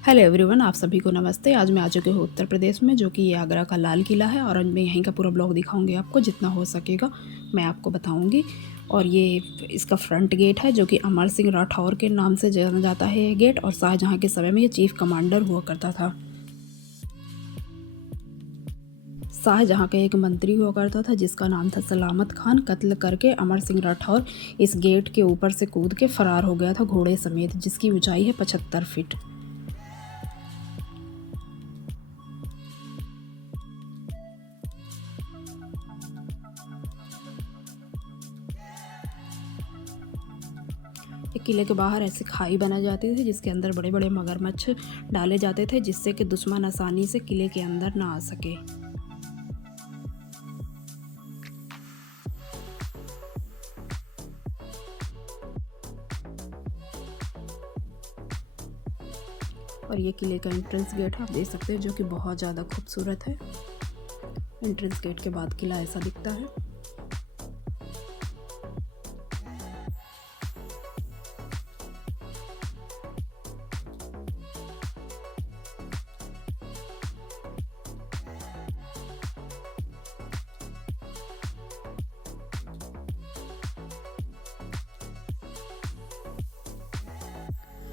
Hello everyone, आप सभी को नमस्ते। आज मैं आ चुकी हूँ उत्तर प्रदेश में, जो कि ये आगरा का लाल किला है। और आज मैं यहीं का पूरा ब्लॉग दिखाऊंगी आपको, जितना हो सकेगा मैं आपको बताऊंगी। और ये इसका फ्रंट गेट है, जो कि अमर सिंह राठौर के नाम से जाना जाता है ये गेट। और शाहजहाँ के समय में ये चीफ कमांडर हुआ करता था। शाहजहाँ का एक मंत्री हुआ करता था जिसका नाम था सलामत खान। कत्ल करके अमर सिंह राठौर इस गेट के ऊपर से कूद के फरार हो गया था घोड़े समेत, जिसकी ऊंचाई है 75 फीट। एक किले के बाहर ऐसे खाई बनाई जाती थी जिसके अंदर बड़े बड़े मगरमच्छ डाले जाते थे, जिससे कि दुश्मन आसानी से किले के अंदर ना आ सके। और ये किले का एंट्रेंस गेट है, आप देख सकते हैं, जो कि बहुत ज़्यादा खूबसूरत है। एंट्रेंस गेट के बाद किला ऐसा दिखता है।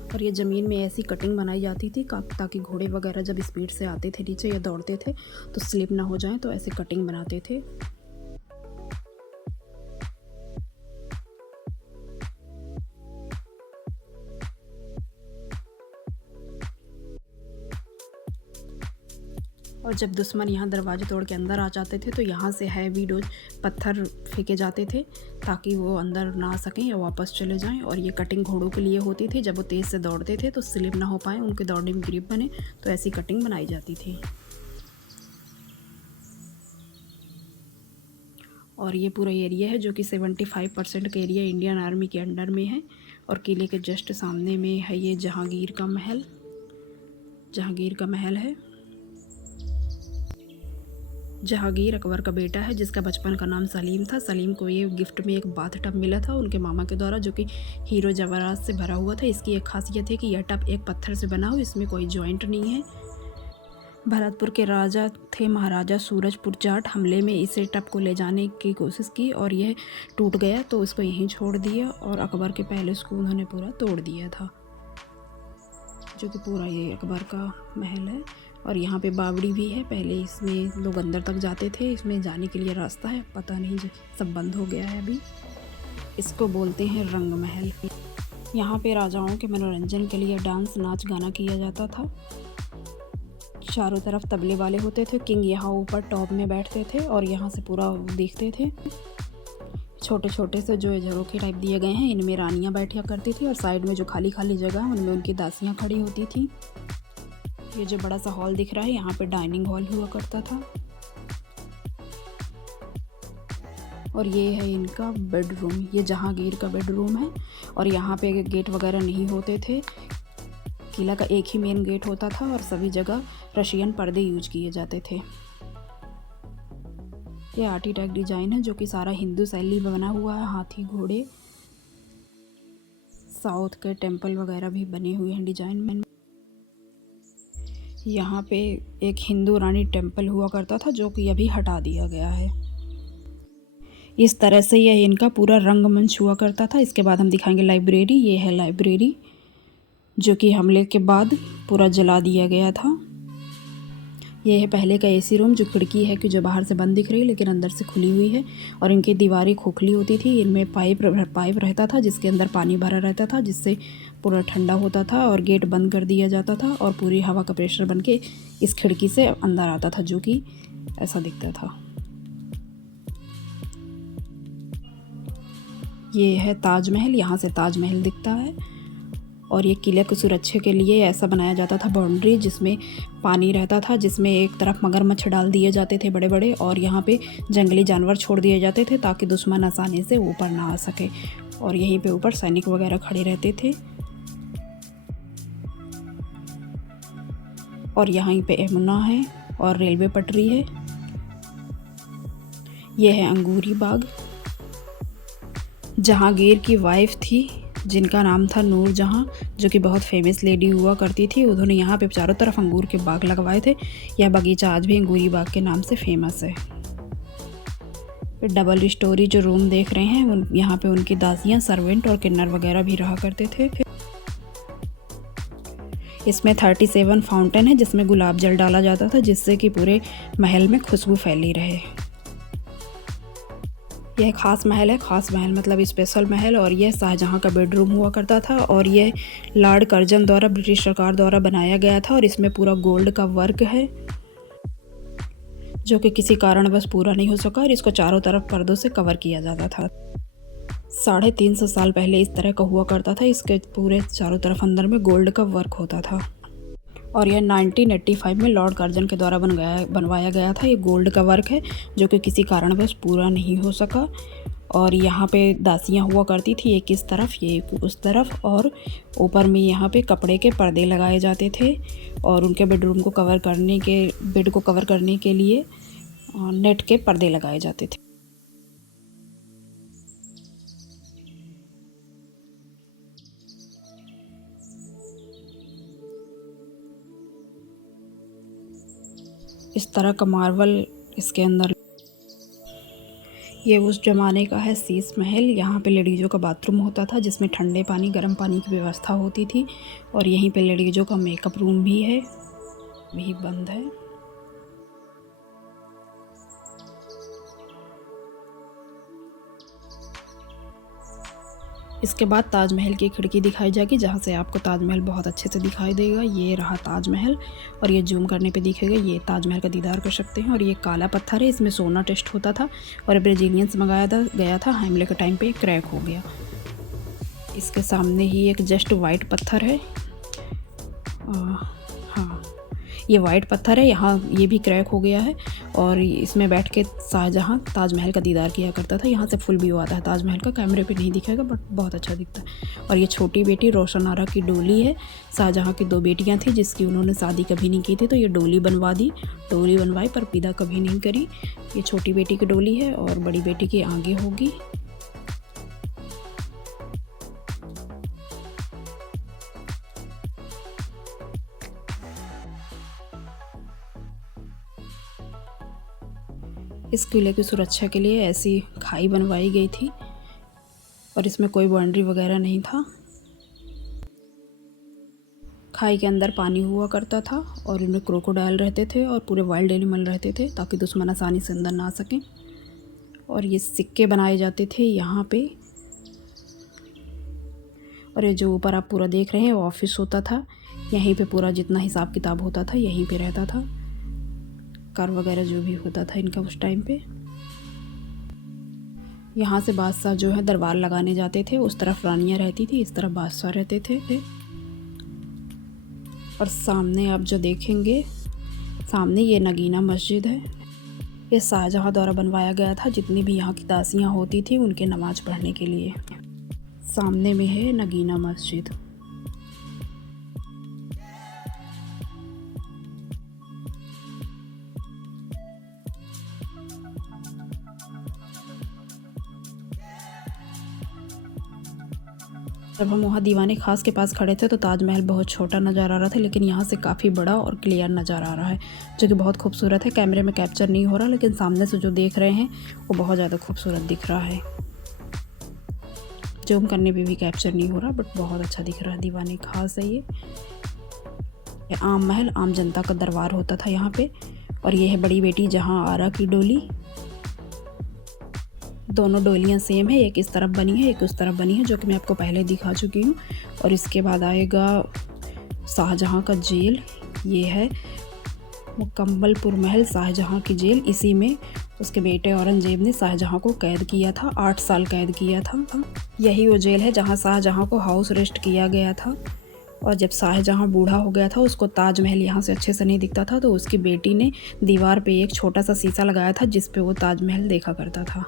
और ये ज़मीन में ऐसी कटिंग बनाई जाती थी ताकि घोड़े वगैरह जब स्पीड से आते थे नीचे या दौड़ते थे तो स्लिप ना हो जाए, तो ऐसे कटिंग बनाते थे। और जब दुश्मन यहाँ दरवाजे तोड़ के अंदर आ जाते थे तो यहाँ से हैवी डोज पत्थर फेंके जाते थे ताकि वो अंदर ना आ सकें या वापस चले जाएं। और ये कटिंग घोड़ों के लिए होती थी, जब वो तेज़ से दौड़ते थे तो स्लिप ना हो पाए, उनके दौड़ने में ग्रिप बने, तो ऐसी कटिंग बनाई जाती थी। और ये पूरा एरिया है जो कि 75% का एरिया इंडियन आर्मी के अंडर में है। और किले के जस्ट सामने में है ये जहांगीर का महल। जहांगीर का महल है। जहांगीर अकबर का बेटा है जिसका बचपन का नाम सलीम था। सलीम को ये गिफ्ट में एक बाथ टब मिला था उनके मामा के द्वारा, जो कि हीरो जवाहरात से भरा हुआ था। इसकी एक खासियत है कि यह टब एक पत्थर से बना हो, इसमें कोई जॉइंट नहीं है। भरतपुर के राजा थे महाराजा सूरजपुर जाट, हमले में इसे टब को ले जाने की कोशिश की और यह टूट गया, तो इसको यहीं छोड़ दिया। और अकबर के पैलेस को उन्होंने पूरा तोड़ दिया था, जो कि पूरा ये अकबर का महल है। और यहाँ पे बावड़ी भी है, पहले इसमें लोग अंदर तक जाते थे, इसमें जाने के लिए रास्ता है, पता नहीं सब बंद हो गया है अभी। इसको बोलते हैं रंग महल। यहाँ पे राजाओं के मनोरंजन के लिए डांस नाच गाना किया जाता था। चारों तरफ तबले वाले होते थे। किंग यहाँ ऊपर टॉप में बैठते थे और यहाँ से पूरा देखते थे। छोटे छोटे से जो झरोखे टाइप दिए गए हैं, इनमें रानियाँ बैठा करती थी और साइड में जो खाली खाली जगह है उनमें उनकी दासियाँ खड़ी होती थी। ये जो बड़ा सा हॉल दिख रहा है, यहाँ पे डाइनिंग हॉल हुआ करता था। और ये है इनका बेडरूम, ये जहांगीर का बेडरूम है। और यहाँ पे गेट वगैरह नहीं होते थे, किला का एक ही मेन गेट होता था और सभी जगह रशियन पर्दे यूज किए जाते थे। ये आर्किटेक्ट डिजाइन है जो कि सारा हिंदू शैली में बना हुआ है। हाथी घोड़े, साउथ के टेम्पल वगैरह भी बने हुए हैं डिजाइन में। यहाँ पे एक हिंदू रानी टेम्पल हुआ करता था जो कि अभी हटा दिया गया है। इस तरह से यह इनका पूरा रंगमंच हुआ करता था। इसके बाद हम दिखाएंगे लाइब्रेरी। ये है लाइब्रेरी जो कि हमले के बाद पूरा जला दिया गया था। ये है पहले का एसी रूम, जो खिड़की है कि जो बाहर से बंद दिख रही है लेकिन अंदर से खुली हुई है। और इनकी दीवारें खोखली होती थी, इनमें पाइप रहता था जिसके अंदर पानी भरा रहता था, जिससे पूरा ठंडा होता था। और गेट बंद कर दिया जाता था और पूरी हवा का प्रेशर बन के इस खिड़की से अंदर आता था, जो कि ऐसा दिखता था। ये है ताजमहल, यहाँ से ताजमहल दिखता है। और ये किले की सुरक्षा के लिए ऐसा बनाया जाता था बाउंड्री, जिसमें पानी रहता था, जिसमें एक तरफ मगरमच्छ डाल दिए जाते थे बड़े बड़े, और यहाँ पे जंगली जानवर छोड़ दिए जाते थे ताकि दुश्मन आसानी से ऊपर ना आ सके। और यहीं पे ऊपर सैनिक वगैरह खड़े रहते थे। और यहाँ पे यमुना है और रेलवे पटरी है। यह है अंगूरी बाग। जहांगीर की वाइफ थी जिनका नाम था नूर जहाँ, जो कि बहुत फेमस लेडी हुआ करती थी। उन्होंने यहाँ पे चारों तरफ अंगूर के बाग लगवाए थे। यह बगीचा आज भी अंगूरी बाग के नाम से फेमस है। डबल स्टोरी जो रूम देख रहे हैं, यहाँ पे उनकी दासियाँ, सर्वेंट और किन्नर वगैरह भी रहा करते थे। इसमें 37 फाउंटेन है जिसमें गुलाब जल डाला जाता था, जिससे कि पूरे महल में खुशबू फैली रहे। यह खास महल है, खास महल मतलब स्पेशल महल, और यह शाहजहां का बेडरूम हुआ करता था। और यह लॉर्ड कर्जन द्वारा ब्रिटिश सरकार द्वारा बनाया गया था। और इसमें पूरा गोल्ड का वर्क है जो कि किसी कारणवश पूरा नहीं हो सका, और इसको चारों तरफ पर्दों से कवर किया जाता था। 350 साल पहले इस तरह का हुआ करता था। इसके पूरे चारों तरफ अंदर में गोल्ड का वर्क होता था। और यह 1985 में लॉर्ड कर्जन के द्वारा बनवाया गया था। ये गोल्ड का वर्क है जो कि किसी कारणवश पूरा नहीं हो सका। और यहाँ पे दासियाँ हुआ करती थी, एक इस तरफ, ये एक उस तरफ, और ऊपर में यहाँ पे कपड़े के पर्दे लगाए जाते थे। और उनके बेड को कवर करने के लिए नेट के पर्दे लगाए जाते थे। इस तरह का मार्बल इसके अंदर। ये उस ज़माने का है शीश महल। यहाँ पे लेडीज़ों का बाथरूम होता था जिसमें ठंडे पानी, गर्म पानी की व्यवस्था होती थी। और यहीं पे लेडीज़ों का मेकअप रूम भी है, भी बंद है। इसके बाद ताजमहल की खिड़की दिखाई जाएगी जहाँ से आपको ताजमहल बहुत अच्छे से दिखाई देगा। ये रहा ताजमहल, और ये जूम करने पे दिखेगा। ये ताजमहल का दीदार कर सकते हैं। और ये काला पत्थर है, इसमें सोना टेस्ट होता था और ब्राज़ीलियन से मंगाया गया था। हमले के टाइम पे क्रैक हो गया। इसके सामने ही एक जस्ट वाइट पत्थर है। हाँ, ये वाइट पत्थर है, यहाँ ये भी क्रैक हो गया है। और इसमें बैठ के शाहजहां ताजमहल का दीदार किया करता था। यहाँ से फुल व्यू आता है ताजमहल का, कैमरे पे नहीं दिखेगा बट बहुत अच्छा दिखता है। और ये छोटी बेटी रोशन आरा की डोली है। शाहजहां की 2 बेटियाँ थी जिसकी उन्होंने शादी कभी नहीं की थी, तो ये डोली बनवाई पर विदा कभी नहीं करी। ये छोटी बेटी की डोली है और बड़ी बेटी की आगे होगी। इस किले की सुरक्षा के लिए ऐसी खाई बनवाई गई थी और इसमें कोई बाउंड्री वगैरह नहीं था। खाई के अंदर पानी हुआ करता था और इनमें क्रोकोडाइल रहते थे और पूरे वाइल्ड एनिमल रहते थे ताकि दुश्मन आसानी से अंदर ना आ सकें। और ये सिक्के बनाए जाते थे यहाँ पे। और ये जो ऊपर आप पूरा देख रहे हैं वो ऑफिस होता था। यहीं पे पूरा जितना हिसाब किताब होता था यहीं पे रहता था। कर वगैरह जो भी होता था इनका उस टाइम पे। यहाँ से बादशाह जो है दरबार लगाने जाते थे। उस तरफ रानियाँ रहती थी, इस तरफ बादशाह रहते थे। और सामने आप जो देखेंगे, सामने ये नगीना मस्जिद है। ये शाहजहां द्वारा बनवाया गया था। जितनी भी यहाँ की दासियाँ होती थी उनके नमाज पढ़ने के लिए। सामने में है नगीना मस्जिद। जब हम वहाँ दीवाने खास के पास खड़े थे तो ताजमहल बहुत छोटा नज़र आ रहा था, लेकिन यहाँ से काफ़ी बड़ा और क्लियर नज़र आ रहा है, जो कि बहुत खूबसूरत है। कैमरे में कैप्चर नहीं हो रहा, लेकिन सामने से जो देख रहे हैं वो बहुत ज़्यादा खूबसूरत दिख रहा है। जूम करने पे भी कैप्चर नहीं हो रहा, बट बहुत अच्छा दिख रहा है। दीवाने खास है ये आम महल, आम जनता का दरबार होता था यहाँ पे। और ये है बड़ी बेटी जहाँ आरा की डोली। दोनों डोलियाँ सेम है, एक इस तरफ बनी है एक उस तरफ बनी है, जो कि मैं आपको पहले दिखा चुकी हूँ। और इसके बाद आएगा शाहजहां का जेल। ये है मुकम्मलपुर महल, शाहजहां की जेल। इसी में उसके बेटे औरंगजेब ने शाहजहां को कैद किया था, 8 साल कैद किया था। यही वो जेल है जहां शाहजहां को हाउस अरेस्ट किया गया था। और जब शाहजहां बूढ़ा हो गया था, उसको ताजमहल यहाँ से अच्छे से नहीं दिखता था, तो उसकी बेटी ने दीवार पे एक छोटा सा शीशा लगाया था जिस पे वो ताजमहल देखा करता था।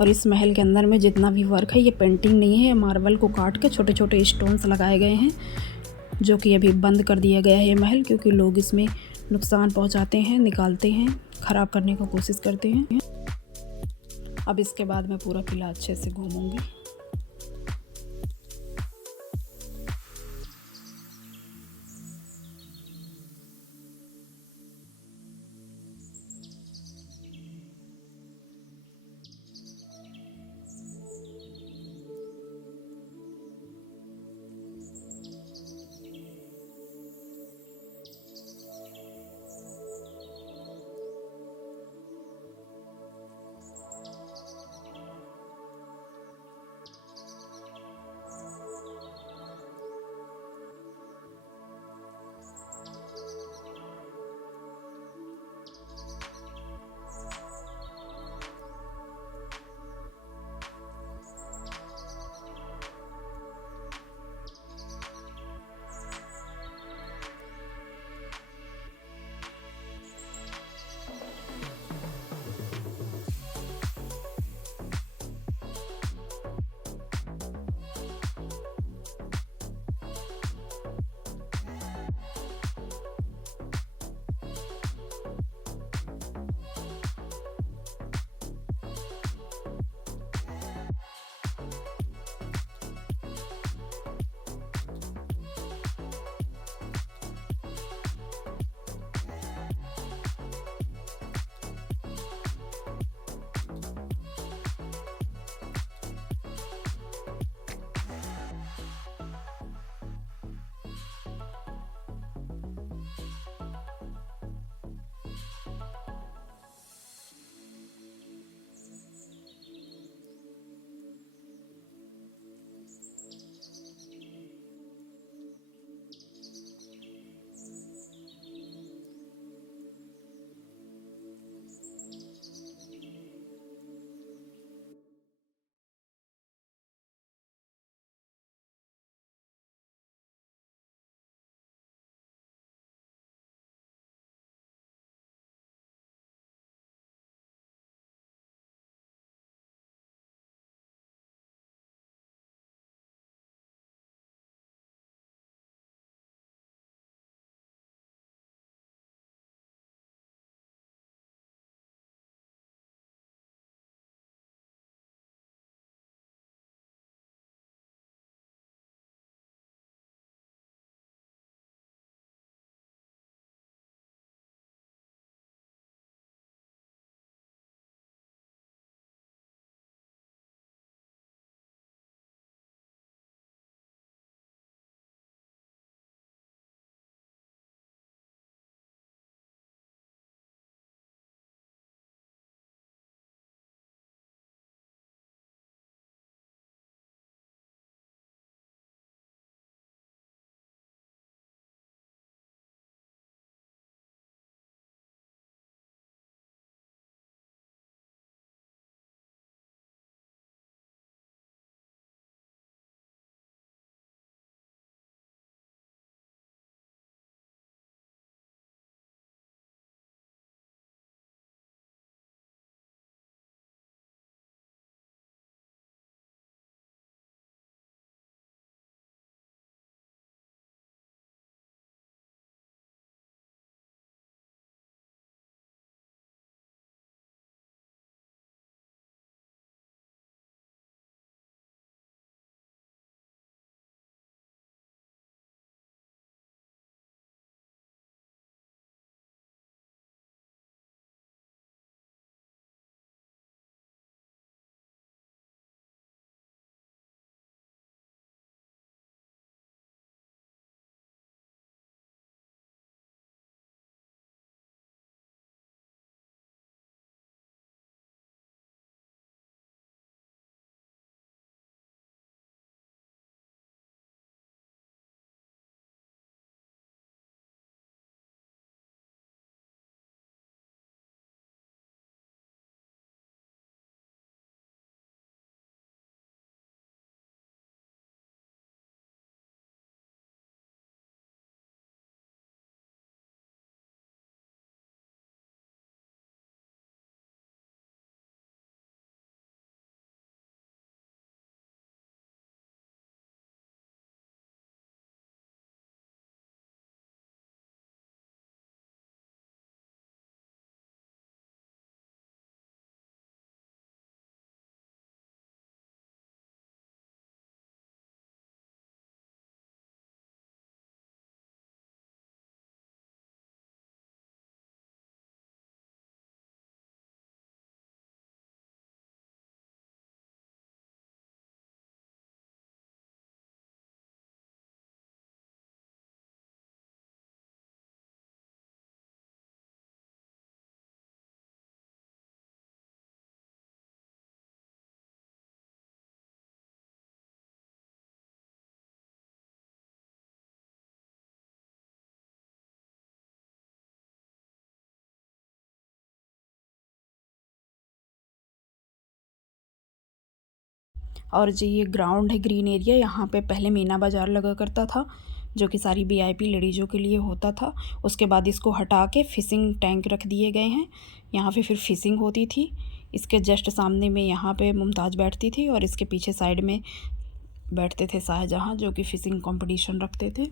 और इस महल के अंदर में जितना भी वर्क है ये पेंटिंग नहीं है, मार्बल को काट के छोटे छोटे स्टोन्स लगाए गए हैं, जो कि अभी बंद कर दिया गया है ये महल, क्योंकि लोग इसमें नुकसान पहुंचाते हैं, निकालते हैं, ख़राब करने की कोशिश करते हैं। अब इसके बाद मैं पूरा किला अच्छे से घूमूंगी। और जो ये ग्राउंड है ग्रीन एरिया, यहाँ पे पहले मीना बाज़ार लगा करता था जो कि सारी वीआईपी लेडीज़ों के लिए होता था। उसके बाद इसको हटा के फ़िशिंग टैंक रख दिए गए हैं। यहाँ पे फिर फ़िशिंग होती थी। इसके जस्ट सामने में यहाँ पे मुमताज़ बैठती थी और इसके पीछे साइड में बैठते थे शाहजहाँ, जो कि फ़िशिंग कंपटीशन रखते थे।